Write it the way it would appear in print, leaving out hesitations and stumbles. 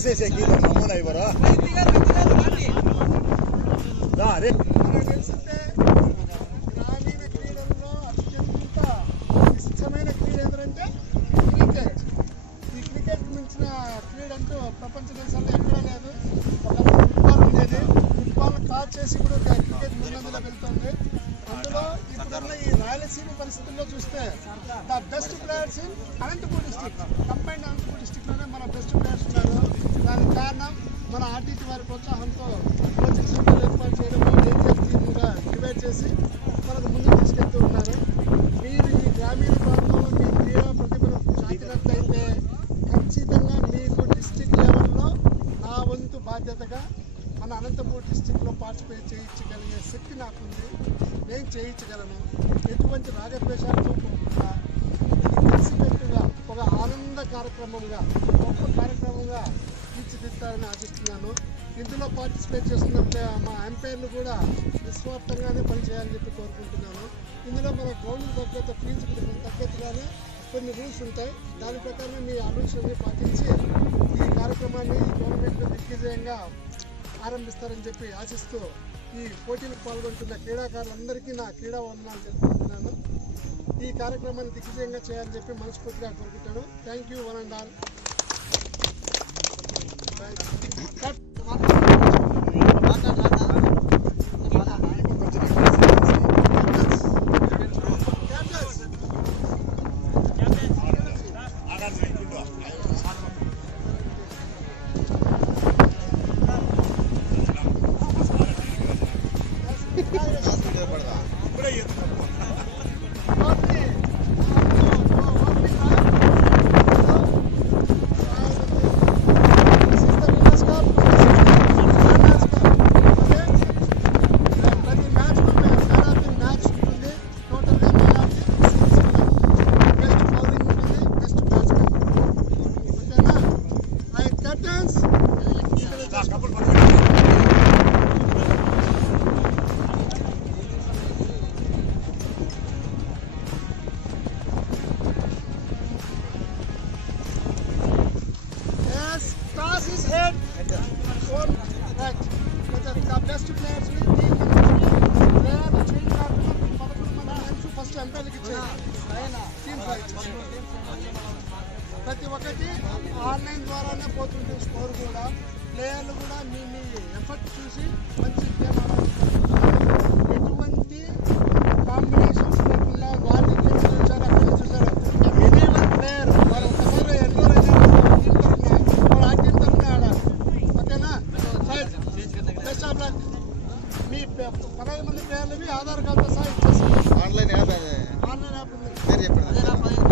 రాసేసేకి నమూనా ఇవ్వరా అరే తెలిసిందే గ్రామీణ క్రీడల్లో అత్యంత ఇష్టమైన క్రీడ ఏంటంటే క్రికెట్. ఈ క్రికెట్ మించిన క్రీడ అంటూ ప్రపంచ దేశాల్లో ఎక్కడా లేదు. ఒకప్పుడు ఫుట్బాల్ ఉండేది. ఫుట్బాల్ కాల్ చేసి కూడా క్రికెట్ ముందంజలో వెళ్తుంది. అందులో ఇప్పుడున్న ఈ రాయలసీమ పరిస్థితుల్లో చూస్తే the best players in Anantapur district, combined Anantapur డిస్ట్రిక్ట్లోనే మన బెస్ట్ ప్లేయర్స్ ఉన్నారు. దానికి కారణం మన ఆర్టీసీ వారి ప్రోత్సాహంతో కోచింగ్ సెంటర్ ఏర్పాటు చేయడం, ఏజెస్ టీమ్ కూడా డివైడ్ చేసి మనకు ముందుకు తీసుకెళ్తూ ఉన్నారు. మీరు ఈ గ్రామీణ ప్రాంతంలో మీ క్రీడా ప్రతిభను చాటినట్లయితే ఖచ్చితంగా మీకు డిస్ట్రిక్ట్ లెవెల్లో నా వంతు బాధ్యతగా మన అనంతపూర్ డిస్ట్రిక్ట్లో పార్టిసిపేట్ చేయించగలిగే శక్తి నాకుంది. నేను చేయించగలను. ఎటువంటి రాగద్వేషాలతో పోకుండా ఇది కలిసికట్టుగా ఒక ఆనంద కార్యక్రమంగా, గొప్ప కార్యక్రమంగా తీర్చిదిద్దాలని ఆశిస్తున్నాను. ఇందులో పార్టిసిపేట్ చేస్తున్న మా ఎంపైర్లు కూడా నిస్వార్థంగానే పనిచేయాలని చెప్పి కోరుకుంటున్నాను. ఇందులో మన గవర్నమెంట్ తగ్గట్టు ఫీజుకు తగ్గట్టుగానే కొన్ని రూల్స్ ఉంటాయి. దాని ప్రకారం మీ ఆలోచనని పాటించి ఈ కార్యక్రమాన్ని ఈ గవర్నమెంట్ దిగ్విజయంగా ఆరంభిస్తారని చెప్పి ఆశిస్తూ ఈ పోటీలకు పాల్గొంటున్న క్రీడాకారులందరికీ నా క్రీడా వందనాలు తెలుపుకుంటున్నాను. ఈ కార్యక్రమాన్ని దిగ్విజయంగా చేయాలని చెప్పి మనస్ఫూర్తిగా కోరుకుంటాను. Thank you one and all. Best players first ఎంపైర్లకి ఇచ్చారు. ప్రతి ఒక్కటి ఆన్లైన్ ద్వారానే పోతుంటే స్కోర్ కూడా ప్లేయర్లు కూడా మీ ఎఫర్ట్ చూసి మంచి గేమ్ ఆడాలి. ఎటువంటి కాంబినేషన్స్ లేకుండా వాళ్ళు చూసారు, అక్కడ చూసారు. ఎనీ వన్ ప్లేయర్ వాళ్ళు ఒకసారి ఎన్రోల్ అయినా వాడు ఆ టీం తరఫున ఆడాలి. ఓకేనా? Best of luck. మీ 15 మంది ప్లేయర్లవి ఆధార్ కార్డుతో సహా ఇచ్చేస్తారు. ఆన్లైన్ యాప్ ఉంది.